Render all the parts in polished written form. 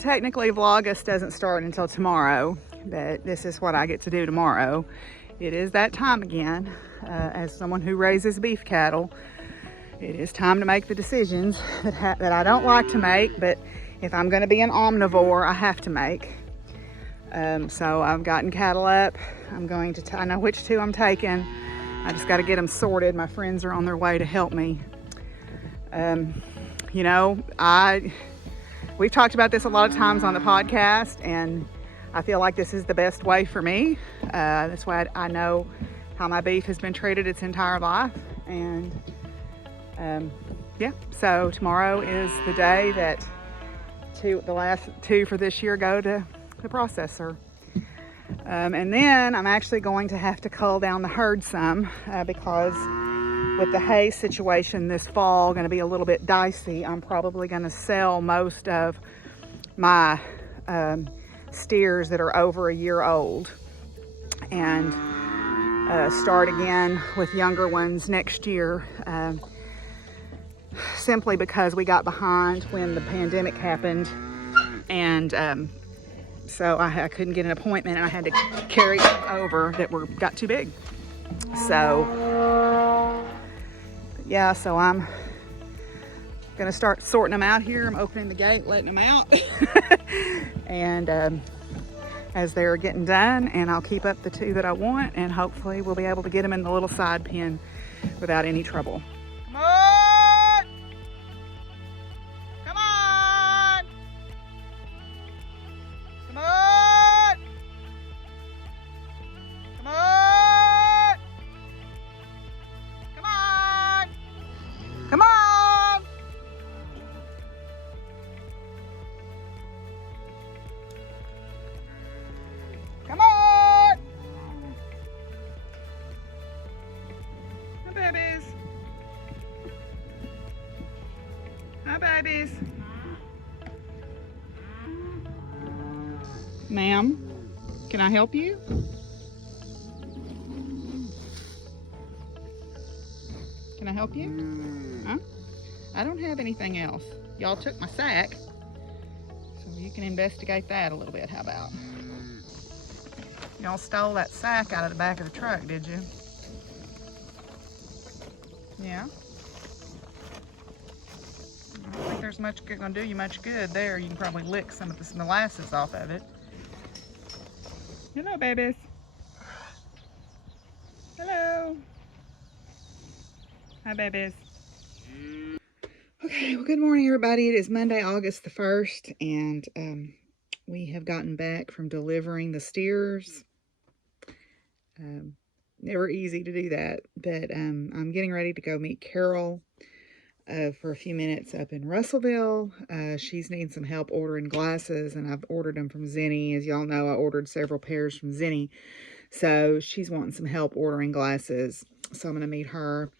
technically Vlogust doesn't start until tomorrow, but this is what I get to do tomorrow. It is that time again. As someone who raises beef cattle, it is time to make the decisions that I don't like to make, but if I'm going to be an omnivore, I have to make. So I've gotten cattle up. I'm going to, I know which two I'm taking. I just got to get them sorted. My friends are on their way to help me. You know, we've talked about this a lot of times on the podcast, and I feel like this is the best way for me. That's why I know how my beef has been treated its entire life. And yeah, so tomorrow is the day that the last two for this year go to the processor. And then I'm actually going to have to cull down the herd some because with the hay situation this fall going to be a little bit dicey. I'm probably going to sell most of my steers that are over a year old and start again with younger ones next year, simply because we got behind when the pandemic happened, and so I couldn't get an appointment, and I had to carry them over that got too big. So yeah, so I'm gonna start sorting them out here. I'm opening the gate, letting them out, and as they're getting done, and I'll keep up the two that I want, and hopefully we'll be able to get them in the little side pen without any trouble. Come on! Come on! Come on! Come on! Come on! Come on! Come on! Hi, babies. Hi, babies. Ma'am, can I help you? Can I help you? Huh? I don't have anything else. Y'all took my sack, so you can investigate that a little bit. How about? Y'all stole that sack out of the back of the truck, did you? Yeah? I don't think there's much gonna do you much good there. You can probably lick some of this molasses off of it. Hello, babies. Hello. Hi, babies. Okay, well, good morning, everybody. It is Monday, August the 1st, and we have gotten back from delivering the steers. Never easy to do that, but I'm getting ready to go meet Carol for a few minutes up in Russellville. She's needing some help ordering glasses, and I've ordered them from Zenny. As y'all know, I ordered several pairs from Zenny, so she's wanting some help ordering glasses, so I'm going to meet her.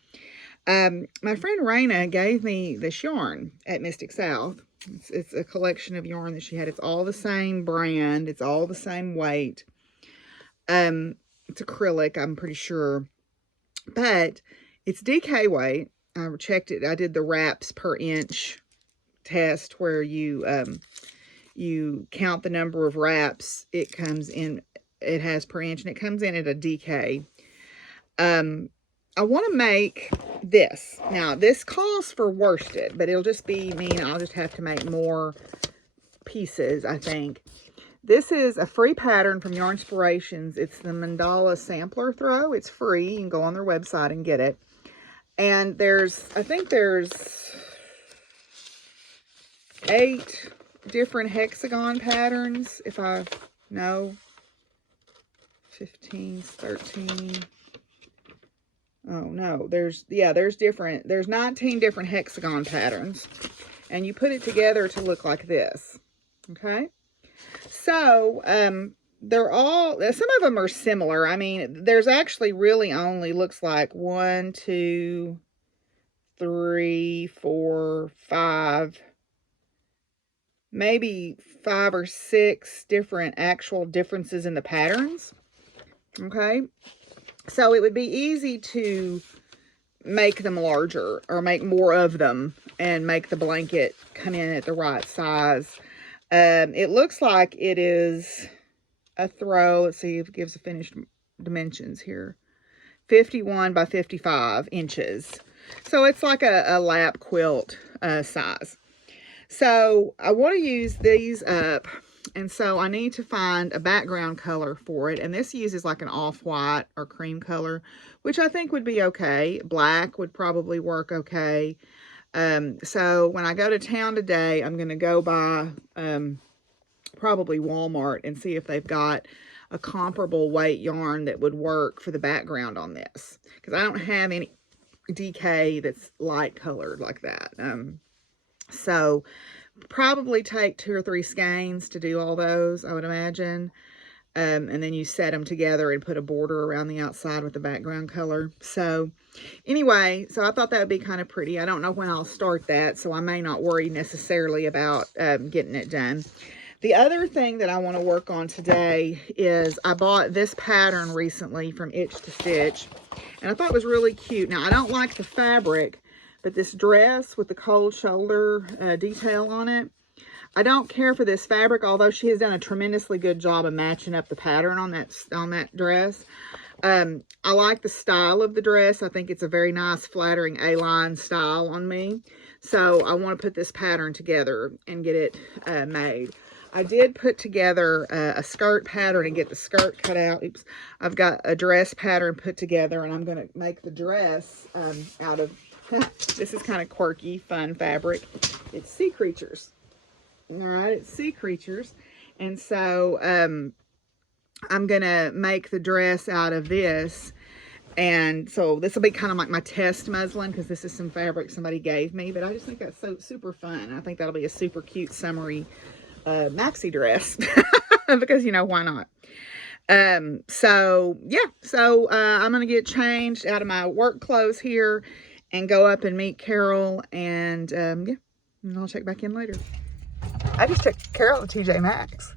My friend Raina gave me this yarn at Mystic South. It's a collection of yarn that she had. It's all the same brand. It's all the same weight. It's acrylic, I'm pretty sure, but it's DK weight. I checked it. I did the wraps per inch test where you count the number of wraps it comes in. It has per inch, and it comes in at a DK. I want to make this. Now, this calls for worsted, but it'll just be mean I'll just have to make more pieces, I think. This is a free pattern from Yarn Inspirations. It's the Mandala Sampler Throw. It's free. You can go on their website and get it. And I think there's 8 different hexagon patterns, if I know. 15, 13. Oh, no. There's 19 different hexagon patterns. And you put it together to look like this. Okay? So, they're all, some of them are similar. I mean, there's actually really only looks like 1, 2, 3, 4, 5, maybe 5 or 6 different actual differences in the patterns. Okay. So it would be easy to make them larger or make more of them and make the blanket come in at the right size. It looks like it is a throw. Let's see if it gives the finished dimensions here. 51 by 55 inches. So it's like a lap quilt size. So I want to use these up, and so I need to find a background color for it, and this uses like an off-white or cream color, which I think would be okay. Black would probably work okay. So when I go to town today, I'm going to go by probably Walmart and see if they've got a comparable weight yarn that would work for the background on this, because I don't have any DK that's light colored like that. So probably take 2 or 3 skeins to do all those, I would imagine. And then you set them together and put a border around the outside with the background color. So anyway, so I thought that would be kind of pretty. I don't know when I'll start that, so I may not worry necessarily about getting it done. The other thing that I want to work on today is I bought this pattern recently from Itch to Stitch, and I thought it was really cute. Now, I don't like the fabric, but this dress with the cold shoulder detail on it, I don't care for this fabric, although she has done a tremendously good job of matching up the pattern on that dress. I like the style of the dress. I think it's a very nice, flattering A-line style on me. So I want to put this pattern together and get it made. I did put together a skirt pattern and get the skirt cut out. Oops. I've got a dress pattern put together, and I'm going to make the dress out of... This is kind of quirky, fun fabric. It's sea creatures. All right, it's sea creatures. And so I'm going to make the dress out of this. And so this will be kind of like my test muslin, because this is some fabric somebody gave me. But I just think that's so super fun. I think that'll be a super cute summery maxi dress. Because, you know, why not? So, yeah. So I'm going to get changed out of my work clothes here and go up and meet Carol, and yeah, and I'll check back in later. I just took Carol to TJ Maxx.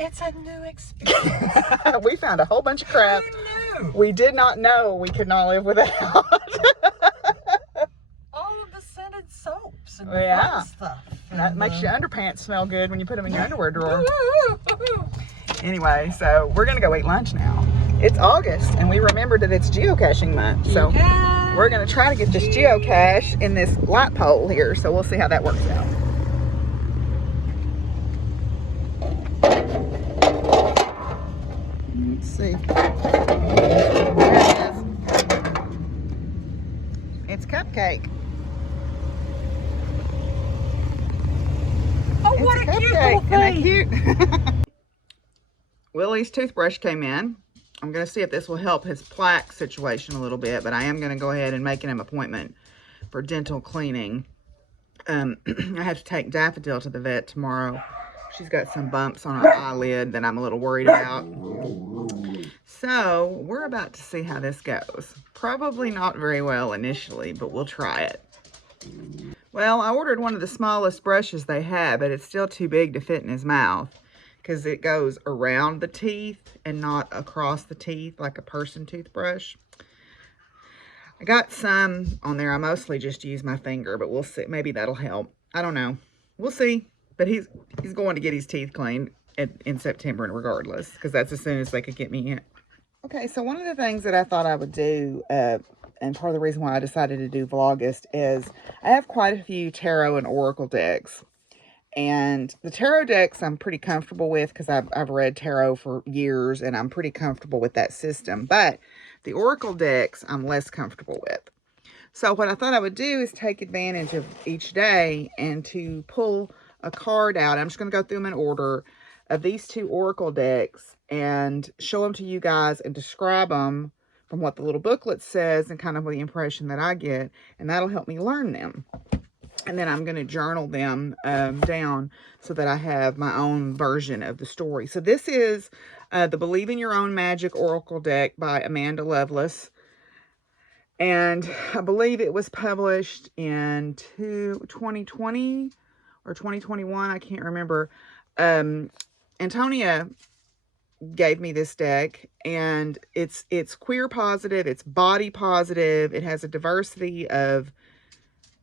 It's a new experience. We found a whole bunch of crap. Who knew? We did not know we could not live without. All of the scented soaps and Yeah. fun stuff. And that makes your underpants smell good when you put them in your underwear drawer. Anyway, so we're going to go eat lunch now. It's August, and we remembered that it's geocaching month. So we're going to try to get this geocache in this light pole here. So we'll see how that works out. Let's see. There it is. It's Cupcake. Oh, what a cute little thing. Isn't that cute? Willie's toothbrush came in. I'm going to see if this will help his plaque situation a little bit, but I am going to go ahead and make an appointment for dental cleaning. I have to take Daffodil to the vet tomorrow. She's got some bumps on her eyelid that I'm a little worried about. So we're about to see how this goes. Probably not very well initially, but we'll try it. Well, I ordered one of the smallest brushes they have, but it's still too big to fit in his mouth, because it goes around the teeth and not across the teeth like a person toothbrush. I got some on there. I mostly just use my finger, but we'll see. Maybe that'll help. I don't know. We'll see. But he's going to get his teeth cleaned in September regardless, because that's as soon as they could get me in. Okay, so one of the things that I thought I would do, and part of the reason why I decided to do Vlogust, is I have quite a few tarot and oracle decks. And the tarot decks I'm pretty comfortable with, because I've read tarot for years and I'm pretty comfortable with that system. But the oracle decks I'm less comfortable with. So what I thought I would do is take advantage of each day and to pull a card out. I'm just going to go through them in order of these 2 oracle decks and show them to you guys and describe them from what the little booklet says and kind of the impression that I get. And that'll help me learn them. And then I'm going to journal them down so that I have my own version of the story. So this is the Believe in Your Own Magic Oracle deck by Amanda Lovelace. And I believe it was published in 2020 or 2021. I can't remember. Antonia gave me this deck, and it's queer positive. It's body positive. It has a diversity of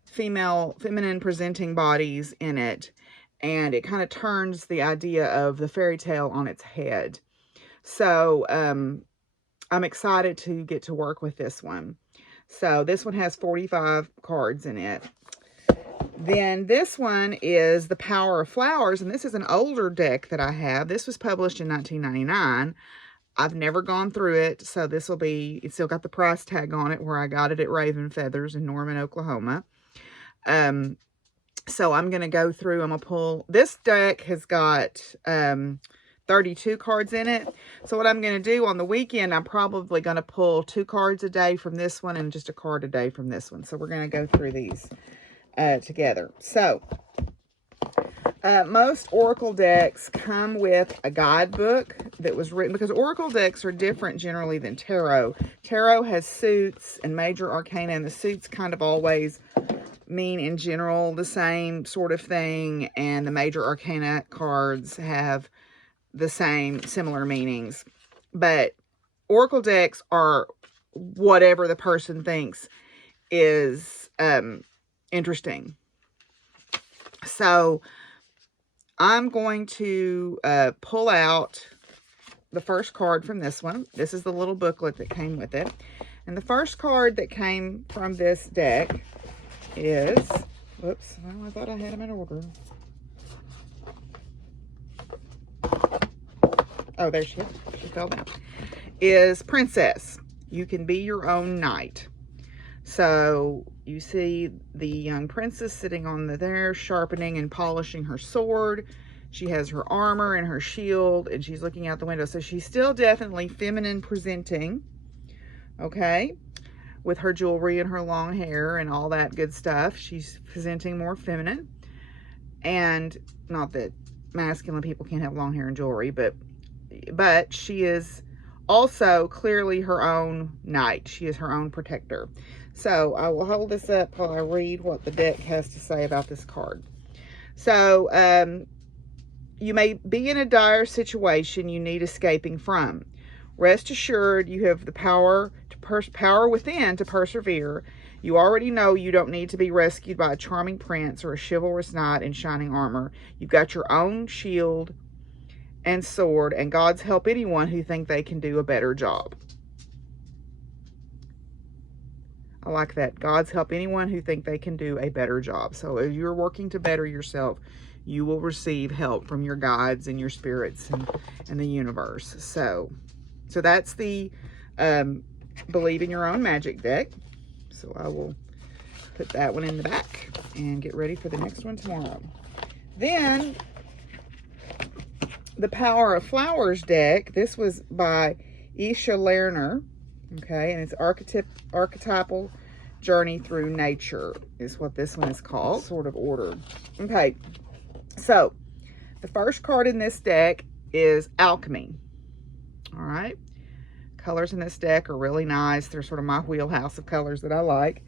feminine presenting bodies in it, and it kind of turns the idea of the fairy tale on its head. So I'm excited to get to work with this one. So this one has 45 cards in it. Then this one is The Power of Flowers, and this is an older deck that I have. This was published in 1999. I've never gone through it, so this will be, it's still got the price tag on it where I got it at Raven Feathers in Norman, Oklahoma. So I'm going to go through, I'm going to pull, this deck has got 32 cards in it. So what I'm going to do on the weekend, I'm probably going to pull 2 cards a day from this one and just a card a day from this one. So we're going to go through these together. So most Oracle decks come with a guidebook that was written, because Oracle decks are different generally than Tarot. Tarot has suits and major arcana, and the suits kind of always mean in general the same sort of thing, and the major arcana cards have the same similar meanings. But Oracle decks are whatever the person thinks is interesting. So I'm going to pull out the first card from this one. This is the little booklet that came with it. And the first card that came from this deck is, whoops, well, I thought I had them in order. Oh, there she is. She fell down. Is Princess. You can be your own knight. So you see the young princess sitting on there, sharpening and polishing her sword. She has her armor and her shield, and she's looking out the window. So she's still definitely feminine presenting, okay, with her jewelry and her long hair and all that good stuff. She's presenting more feminine. And not that masculine people can't have long hair and jewelry, but she is also clearly her own knight. She is her own protector. So I will hold this up while I read what the deck has to say about this card. So you may be in a dire situation you need escaping from. Rest assured you have the power within to persevere. You already know you don't need to be rescued by a charming prince or a chivalrous knight in shining armor. You've got your own shield and sword, and God's help anyone who think they can do a better job. I like that. God's help anyone who think they can do a better job. So if you're working to better yourself, you will receive help from your guides and your spirits and the universe. So that's the Believe in Your Own Magic deck. So I will put that one in the back and get ready for the next one tomorrow. Then the Power of Flowers deck. This was by Isha Lerner. Okay, and it's Archetypal Journey Through Nature is what this one is called. Sort of order. Okay, so the first card in this deck is Alchemy. All right. Colors in this deck are really nice. They're sort of my wheelhouse of colors that I like.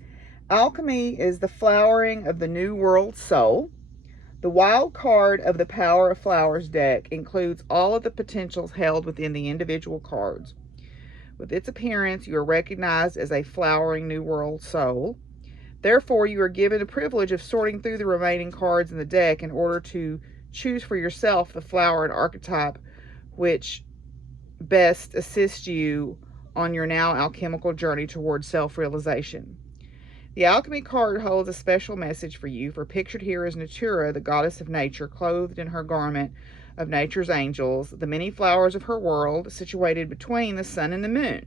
Alchemy is the flowering of the New World Soul. The wild card of the Power of Flowers deck includes all of the potentials held within the individual cards. With its appearance, you are recognized as a flowering New World Soul. Therefore, you are given the privilege of sorting through the remaining cards in the deck in order to choose for yourself the flower and archetype which best assists you on your now alchemical journey towards self-realization. The Alchemy card holds a special message for you, for pictured here is Natura, the goddess of nature, clothed in her garment of nature's angels, the many flowers of her world, situated between the sun and the moon.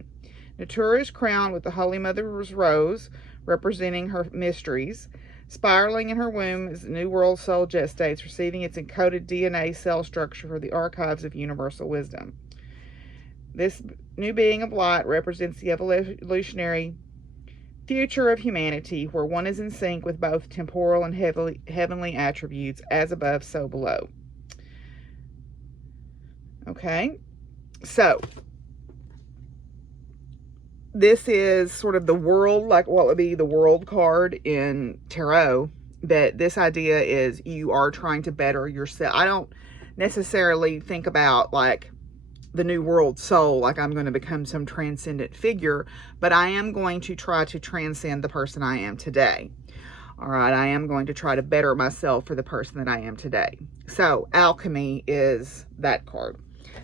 Natura is crowned with the Holy Mother's rose, representing her mysteries. Spiraling in her womb as the New World Soul gestates, receiving its encoded DNA cell structure for the archives of universal wisdom. This new being of light represents the evolutionary future of humanity, where one is in sync with both temporal and heavenly attributes, as above, so below. Okay, so this is sort of the world, like what would be the world card in tarot, but this idea is you are trying to better yourself. I don't necessarily think about like the New World Soul, like I'm going to become some transcendent figure, but I am going to try to transcend the person I am today. All right, I am going to try to better myself for the person that I am today. So alchemy is that card.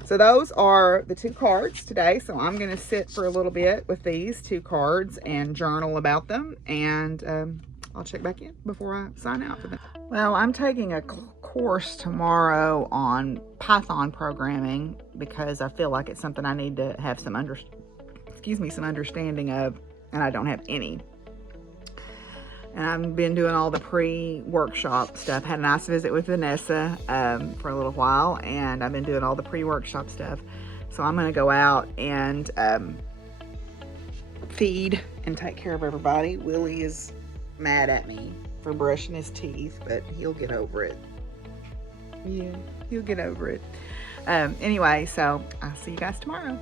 So those are the 2 cards today. So I'm going to sit for a little bit with these 2 cards and journal about them. And I'll check back in before I sign out for them. Well, I'm taking a course tomorrow on Python programming because I feel like it's something I need to have some understanding of, and I don't have any. And I've been doing all the pre-workshop stuff. Had a nice visit with Vanessa for a little while, and I've been doing all the pre-workshop stuff. So I'm going to go out and feed and take care of everybody. Willie is mad at me for brushing his teeth, but he'll get over it. Yeah, he'll get over it. Anyway, so I'll see you guys tomorrow.